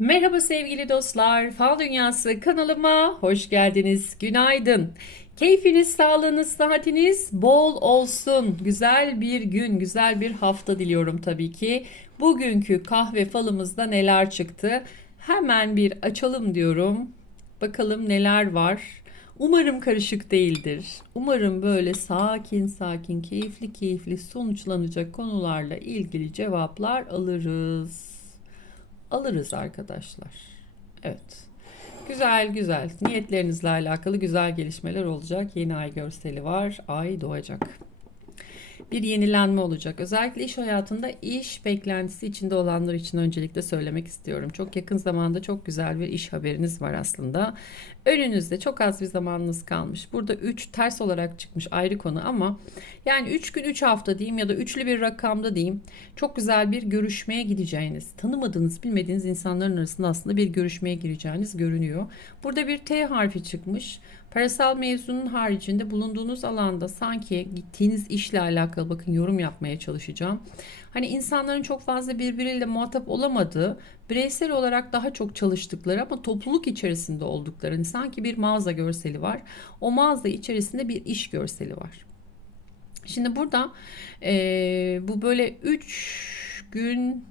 Merhaba sevgili dostlar, Fal Dünyası kanalıma hoş geldiniz. Günaydın. Keyfiniz, sağlığınız, sıhhatiniz bol olsun. Güzel bir gün, güzel bir hafta diliyorum tabii ki. Bugünkü kahve falımızda neler çıktı? Hemen bir açalım diyorum. Bakalım neler var. Umarım karışık değildir. Umarım böyle sakin sakin, keyifli keyifli sonuçlanacak konularla ilgili cevaplar alırız alırız arkadaşlar. Evet. Güzel güzel. Niyetlerinizle alakalı güzel gelişmeler olacak. Yeni ay görseli var. Ay doğacak. Bir yenilenme olacak. Özellikle iş hayatında iş beklentisi içinde olanlar için öncelikle söylemek istiyorum. Çok yakın zamanda çok güzel bir iş haberiniz var aslında. Önünüzde çok az bir zamanınız kalmış. Burada 3 ters olarak çıkmış ayrı konu ama yani 3 gün 3 hafta diyeyim ya da üçlü bir rakamda diyeyim. Çok güzel bir görüşmeye gideceğiniz, tanımadığınız, bilmediğiniz insanların arasında aslında bir görüşmeye gireceğiniz görünüyor. Burada bir T harfi çıkmış. Parasal mevzunun haricinde bulunduğunuz alanda sanki gittiğiniz işle alakalı bakın yorum yapmaya çalışacağım. Hani insanların çok fazla birbiriyle muhatap olamadığı, bireysel olarak daha çok çalıştıkları ama topluluk içerisinde oldukları hani sanki bir mağaza görseli var. O mağaza içerisinde bir iş görseli var. Şimdi burada e, bu böyle 3 gün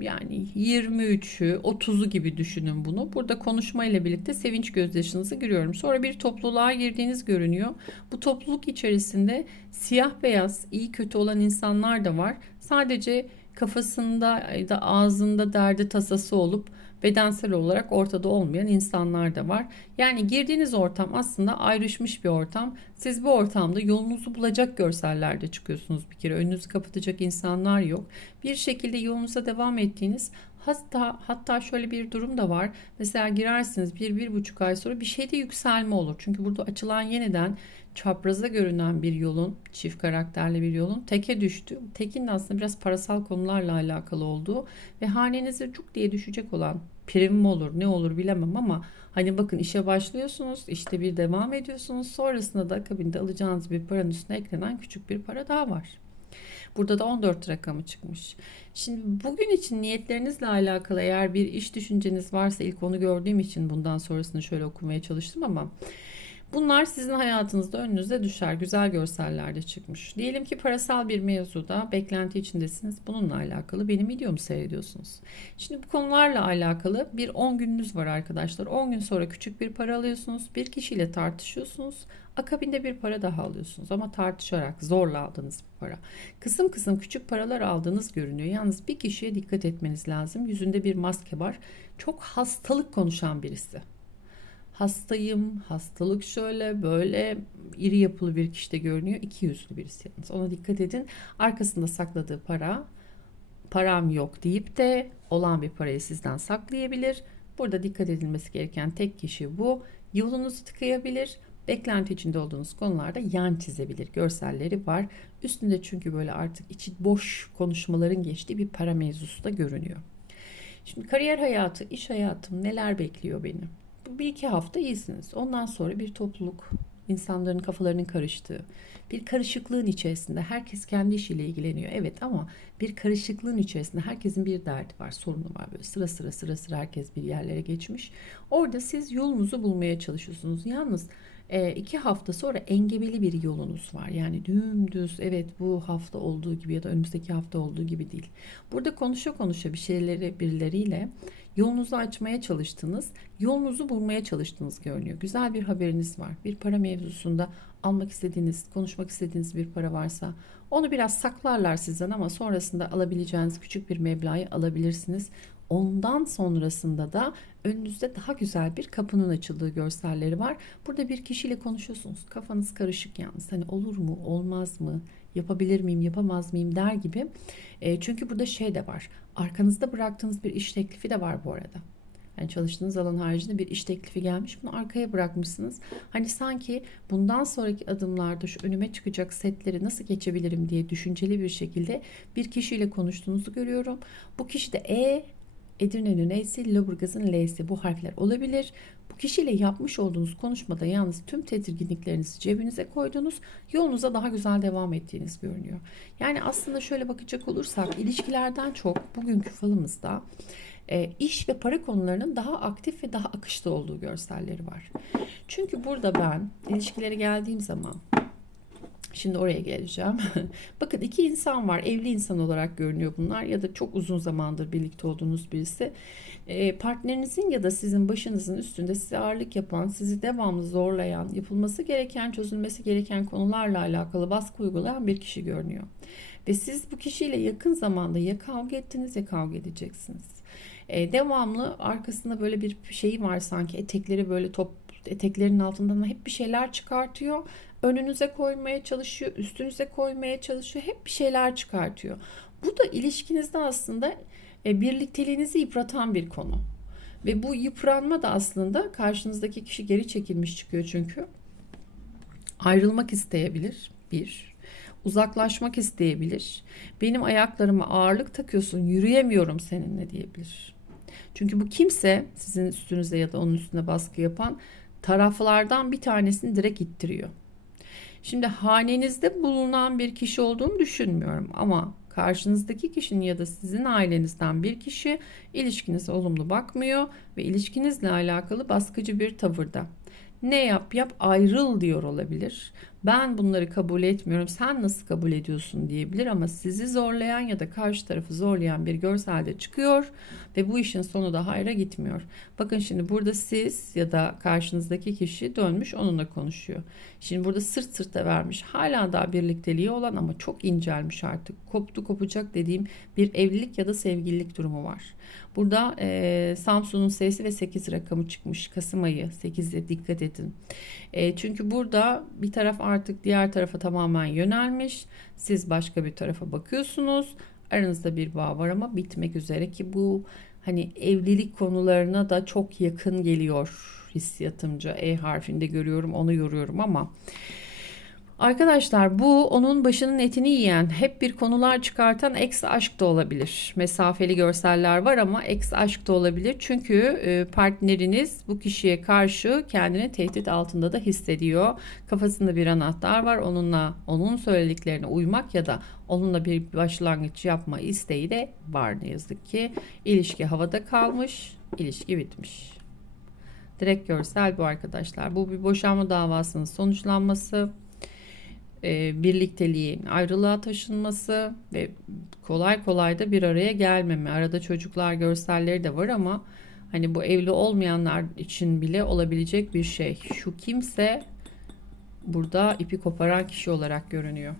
yani 23'ü 30'u gibi düşünün bunu. Burada konuşma ile birlikte sevinç gözyaşınızı görüyorum. Sonra bir topluluğa girdiğiniz görünüyor. Bu topluluk içerisinde siyah beyaz iyi kötü olan insanlar da var. Sadece kafasında da ağzında derdi tasası olup bedensel olarak ortada olmayan insanlar da var. Yani girdiğiniz ortam aslında ayrışmış bir ortam. Siz bu ortamda yolunuzu bulacak görsellerde çıkıyorsunuz bir kere. Önünüzü kapatacak insanlar yok. Bir şekilde yolunuza devam ettiğiniz Hatta hatta şöyle bir durum da var. Mesela girersiniz bir, bir buçuk ay sonra bir şeyde yükselme olur. Çünkü burada açılan yeniden çapraza görünen bir yolun, çift karakterli bir yolun teke düştü. Tekin de aslında biraz parasal konularla alakalı olduğu ve hanenize cuk diye düşecek olan prim mi olur ne olur bilemem ama hani bakın işe başlıyorsunuz işte bir devam ediyorsunuz sonrasında da akabinde alacağınız bir paranın üstüne eklenen küçük bir para daha var. Burada da 14 rakamı çıkmış. Şimdi bugün için niyetlerinizle alakalı eğer bir iş düşünceniz varsa ilk onu gördüğüm için bundan sonrasını şöyle okumaya çalıştım ama Bunlar sizin hayatınızda önünüze düşer. Güzel görsellerde çıkmış. Diyelim ki parasal bir mevzuda beklenti içindesiniz. Bununla alakalı benim videomu seyrediyorsunuz. Şimdi bu konularla alakalı bir 10 gününüz var arkadaşlar. 10 gün sonra küçük bir para alıyorsunuz. Bir kişiyle tartışıyorsunuz. Akabinde bir para daha alıyorsunuz ama tartışarak zorla aldığınız bir para. Kısım kısım küçük paralar aldığınız görünüyor. Yalnız bir kişiye dikkat etmeniz lazım. Yüzünde bir maske var. Çok hastalık konuşan birisi hastayım, hastalık şöyle böyle iri yapılı bir kişide görünüyor. İki yüzlü birisi yalnız. Ona dikkat edin. Arkasında sakladığı para param yok deyip de olan bir parayı sizden saklayabilir. Burada dikkat edilmesi gereken tek kişi bu. Yolunuzu tıkayabilir. Beklenti içinde olduğunuz konularda yan çizebilir. Görselleri var. Üstünde çünkü böyle artık içi boş konuşmaların geçtiği bir para mevzusu da görünüyor. Şimdi kariyer hayatı, iş hayatım neler bekliyor beni? Bir iki hafta iyisiniz. Ondan sonra bir topluluk, insanların kafalarının karıştığı, bir karışıklığın içerisinde herkes kendi işiyle ilgileniyor. Evet ama bir karışıklığın içerisinde herkesin bir derdi var, sorunu var. Böyle sıra sıra sıra sıra herkes bir yerlere geçmiş. Orada siz yolunuzu bulmaya çalışıyorsunuz. Yalnız e, hafta sonra engebeli bir yolunuz var. Yani dümdüz evet bu hafta olduğu gibi ya da önümüzdeki hafta olduğu gibi değil. Burada konuşa konuşa bir şeyleri birileriyle Yolunuzu açmaya çalıştınız, yolunuzu bulmaya çalıştığınız görünüyor. Güzel bir haberiniz var. Bir para mevzusunda almak istediğiniz, konuşmak istediğiniz bir para varsa onu biraz saklarlar sizden ama sonrasında alabileceğiniz küçük bir meblağı alabilirsiniz. Ondan sonrasında da önünüzde daha güzel bir kapının açıldığı görselleri var. Burada bir kişiyle konuşuyorsunuz. Kafanız karışık yalnız. Hani olur mu, olmaz mı, yapabilir miyim, yapamaz mıyım der gibi. E, çünkü burada şey de var. Arkanızda bıraktığınız bir iş teklifi de var bu arada. Yani çalıştığınız alan haricinde bir iş teklifi gelmiş. Bunu arkaya bırakmışsınız. Hani sanki bundan sonraki adımlarda şu önüme çıkacak setleri nasıl geçebilirim diye düşünceli bir şekilde bir kişiyle konuştuğunuzu görüyorum. Bu kişi de E Edirne'nin E'si, Lüleburgaz'ın L'si bu harfler olabilir. Bu kişiyle yapmış olduğunuz konuşmada yalnız tüm tedirginliklerinizi cebinize koydunuz. Yolunuza daha güzel devam ettiğiniz görünüyor. Yani aslında şöyle bakacak olursak ilişkilerden çok bugünkü falımızda e, iş ve para konularının daha aktif ve daha akışta olduğu görselleri var. Çünkü burada ben ilişkileri geldiğim zaman Şimdi oraya geleceğim. Bakın iki insan var. Evli insan olarak görünüyor bunlar ya da çok uzun zamandır birlikte olduğunuz birisi. E, partnerinizin ya da sizin başınızın üstünde size ağırlık yapan, sizi devamlı zorlayan, yapılması gereken, çözülmesi gereken konularla alakalı baskı uygulayan bir kişi görünüyor. Ve siz bu kişiyle yakın zamanda ya kavga ettiniz ya kavga edeceksiniz. E, devamlı arkasında böyle bir şeyi var sanki etekleri böyle top eteklerinin altından hep bir şeyler çıkartıyor. Önünüze koymaya çalışıyor, üstünüze koymaya çalışıyor. Hep bir şeyler çıkartıyor. Bu da ilişkinizde aslında e, birlikteliğinizi yıpratan bir konu. Ve bu yıpranma da aslında karşınızdaki kişi geri çekilmiş çıkıyor çünkü. Ayrılmak isteyebilir bir. Uzaklaşmak isteyebilir. Benim ayaklarıma ağırlık takıyorsun, yürüyemiyorum seninle diyebilir. Çünkü bu kimse sizin üstünüze ya da onun üstüne baskı yapan taraflardan bir tanesini direkt ittiriyor. Şimdi hanenizde bulunan bir kişi olduğunu düşünmüyorum ama karşınızdaki kişinin ya da sizin ailenizden bir kişi ilişkinize olumlu bakmıyor ve ilişkinizle alakalı baskıcı bir tavırda. Ne yap yap ayrıl diyor olabilir. Ben bunları kabul etmiyorum. Sen nasıl kabul ediyorsun diyebilir ama sizi zorlayan ya da karşı tarafı zorlayan bir görselde çıkıyor ve bu işin sonu da hayra gitmiyor. Bakın şimdi burada siz ya da karşınızdaki kişi dönmüş onunla konuşuyor. Şimdi burada sırt sırta vermiş. Hala daha birlikteliği olan ama çok incelmiş artık. Koptu kopacak dediğim bir evlilik ya da sevgililik durumu var. Burada e, Samsun'un S'si ve 8 rakamı çıkmış. Kasım ayı 8'e dikkat edin. E, çünkü burada bir taraf artık diğer tarafa tamamen yönelmiş. Siz başka bir tarafa bakıyorsunuz. Aranızda bir bağ var ama bitmek üzere ki bu hani evlilik konularına da çok yakın geliyor hissiyatımca. E harfinde görüyorum onu yoruyorum ama Arkadaşlar bu onun başının etini yiyen, hep bir konular çıkartan ex aşk da olabilir. Mesafeli görseller var ama ex aşk da olabilir. Çünkü e, partneriniz bu kişiye karşı kendini tehdit altında da hissediyor. Kafasında bir anahtar var. Onunla onun söylediklerine uymak ya da onunla bir başlangıç yapma isteği de var ne yazık ki. İlişki havada kalmış, ilişki bitmiş. Direkt görsel bu arkadaşlar. Bu bir boşanma davasının sonuçlanması e, birlikteliğin ayrılığa taşınması ve kolay kolay da bir araya gelmeme. Arada çocuklar görselleri de var ama hani bu evli olmayanlar için bile olabilecek bir şey. Şu kimse burada ipi koparan kişi olarak görünüyor.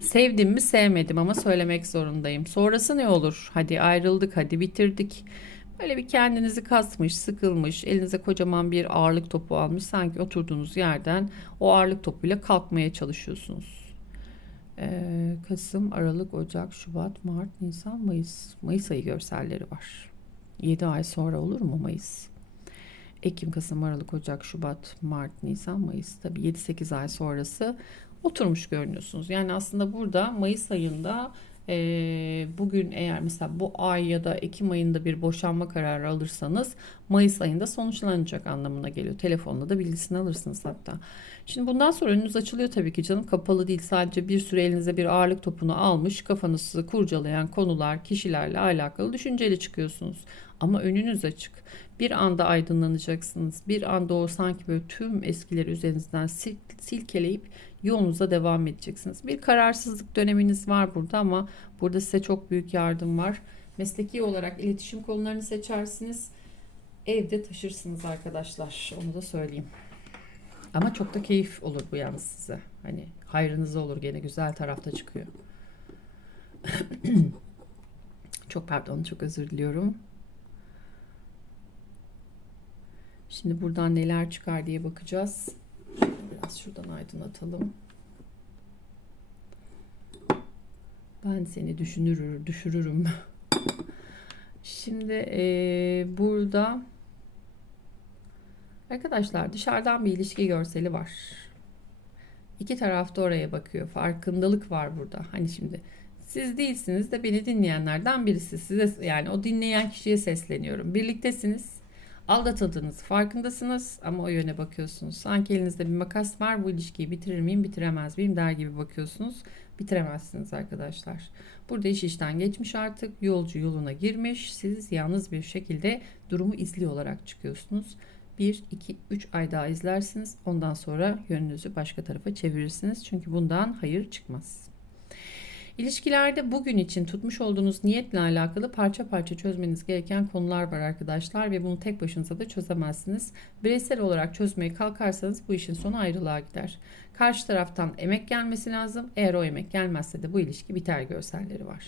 Sevdim mi sevmedim ama söylemek zorundayım. Sonrası ne olur? Hadi ayrıldık, hadi bitirdik. Böyle bir kendinizi kasmış, sıkılmış, elinize kocaman bir ağırlık topu almış. Sanki oturduğunuz yerden o ağırlık topuyla kalkmaya çalışıyorsunuz. Ee, Kasım, Aralık, Ocak, Şubat, Mart, Nisan, Mayıs. Mayıs ayı görselleri var. 7 ay sonra olur mu Mayıs? Ekim, Kasım, Aralık, Ocak, Şubat, Mart, Nisan, Mayıs. Tabii 7-8 ay sonrası oturmuş görünüyorsunuz. Yani aslında burada Mayıs ayında e, bugün eğer mesela bu ay ya da Ekim ayında bir boşanma kararı alırsanız Mayıs ayında sonuçlanacak anlamına geliyor. Telefonla da bilgisini alırsınız hatta. Şimdi bundan sonra önünüz açılıyor tabii ki canım kapalı değil sadece bir süre elinize bir ağırlık topunu almış kafanızı kurcalayan konular kişilerle alakalı düşünceyle çıkıyorsunuz. Ama önünüz açık. Bir anda aydınlanacaksınız. Bir anda o sanki böyle tüm eskileri üzerinizden sil, silkeleyip yolunuza devam edeceksiniz. Bir kararsızlık döneminiz var burada ama burada size çok büyük yardım var. Mesleki olarak iletişim konularını seçersiniz. Evde taşırsınız arkadaşlar. Onu da söyleyeyim. Ama çok da keyif olur bu yalnız size. Hani hayrınıza olur gene güzel tarafta çıkıyor. çok pardon çok özür diliyorum. Şimdi buradan neler çıkar diye bakacağız. Biraz şuradan aydınlatalım. Ben seni düşünürür, düşürürüm. Şimdi e, burada arkadaşlar dışarıdan bir ilişki görseli var. İki taraf da oraya bakıyor. Farkındalık var burada. Hani şimdi siz değilsiniz de beni dinleyenlerden birisi. Size yani o dinleyen kişiye sesleniyorum. Birliktesiniz Aldatıldığınız farkındasınız ama o yöne bakıyorsunuz. Sanki elinizde bir makas var bu ilişkiyi bitirir miyim bitiremez miyim der gibi bakıyorsunuz. bitiremezsiniz arkadaşlar. Burada iş işten geçmiş artık. Yolcu yoluna girmiş. Siz yalnız bir şekilde durumu izliyor olarak çıkıyorsunuz. 1, 2, 3 ay daha izlersiniz. Ondan sonra yönünüzü başka tarafa çevirirsiniz. Çünkü bundan hayır çıkmaz. İlişkilerde bugün için tutmuş olduğunuz niyetle alakalı parça parça çözmeniz gereken konular var arkadaşlar ve bunu tek başınıza da çözemezsiniz. Bireysel olarak çözmeye kalkarsanız bu işin sonu ayrılığa gider. Karşı taraftan emek gelmesi lazım. Eğer o emek gelmezse de bu ilişki biter görselleri var.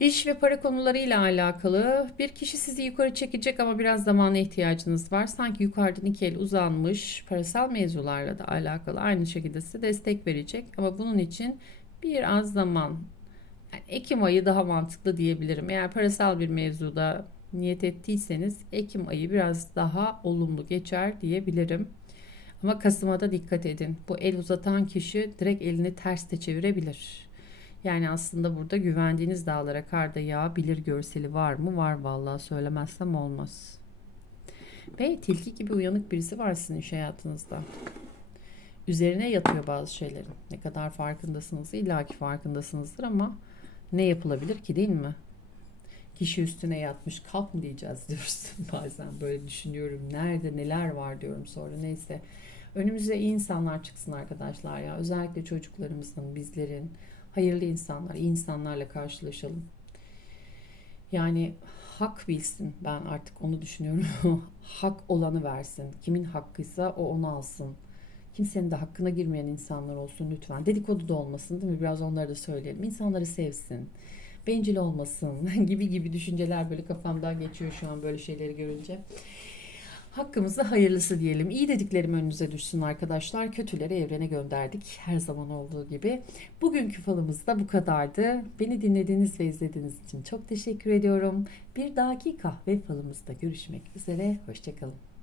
İş ve para konularıyla alakalı bir kişi sizi yukarı çekecek ama biraz zamana ihtiyacınız var. Sanki yukarıdan iki el uzanmış parasal mevzularla da alakalı aynı şekilde size destek verecek. Ama bunun için biraz zaman yani Ekim ayı daha mantıklı diyebilirim. Eğer parasal bir mevzuda niyet ettiyseniz Ekim ayı biraz daha olumlu geçer diyebilirim. Ama Kasım'a da dikkat edin. Bu el uzatan kişi direkt elini ters de çevirebilir. Yani aslında burada güvendiğiniz dağlara karda yağabilir görseli var mı? Var vallahi söylemezsem olmaz. Ve tilki gibi uyanık birisi var iş hayatınızda. Üzerine yatıyor bazı şeylerin. Ne kadar farkındasınız illaki farkındasınızdır ama ne yapılabilir ki değil mi? Kişi üstüne yatmış kalk mı diyeceğiz diyoruz bazen böyle düşünüyorum. Nerede neler var diyorum sonra neyse. Önümüze insanlar çıksın arkadaşlar ya. Özellikle çocuklarımızın, bizlerin hayırlı insanlar, iyi insanlarla karşılaşalım. Yani hak bilsin. Ben artık onu düşünüyorum. hak olanı versin. Kimin hakkıysa o onu alsın. Kimsenin de hakkına girmeyen insanlar olsun lütfen. Dedikodu da olmasın değil mi? Biraz onları da söyleyelim. İnsanları sevsin. Bencil olmasın gibi gibi düşünceler böyle kafamdan geçiyor şu an böyle şeyleri görünce. Hakkımızda hayırlısı diyelim. İyi dediklerim önünüze düşsün arkadaşlar. Kötüleri evrene gönderdik. Her zaman olduğu gibi. Bugünkü falımız da bu kadardı. Beni dinlediğiniz ve izlediğiniz için çok teşekkür ediyorum. Bir dahaki kahve falımızda görüşmek üzere. Hoşçakalın.